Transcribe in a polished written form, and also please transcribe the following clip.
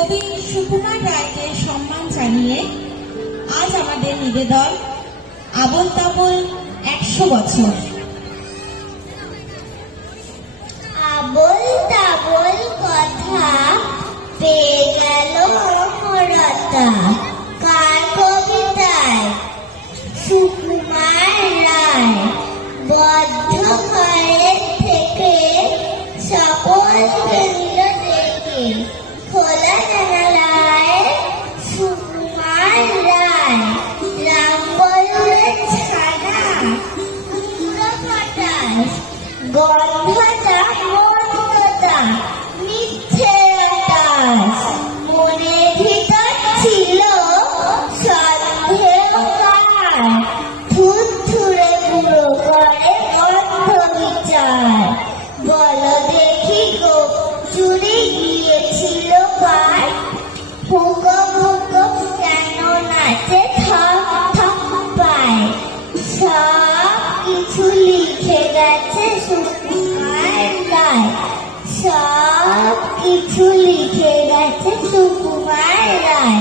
কবি সুকুমার রায়কে সম্মান জানিয়ে আজ আমাদের নিবেদন আবোল তাবোল 100 বছর। আবোল তাবোল কথা পেয়ে গেল অমরতা কার কবিতায়? সুকুমার রায়। বদ্ধ ঘরে থেকে সকল কেন্দ্র থেকে খোলা জানালায় সুকুমার রায় রাম বললেন ছানা কুমড়ো পটাশ গন্ধটা মন্দতা মিথ্যে আকাশ মনের ভিতর ছিল সন্দেহ কার থুরথুরে বুড়ো করে অন্ধ বিচার বলো দেখি গো চুরি গিয়েছিল কার ফুকো ফুকো কেন নাচে থক থক পায় সব কিছু লিখে গেছে সুকুমার রায় সব কিছু লিখে গেছে সুকুমার রায়।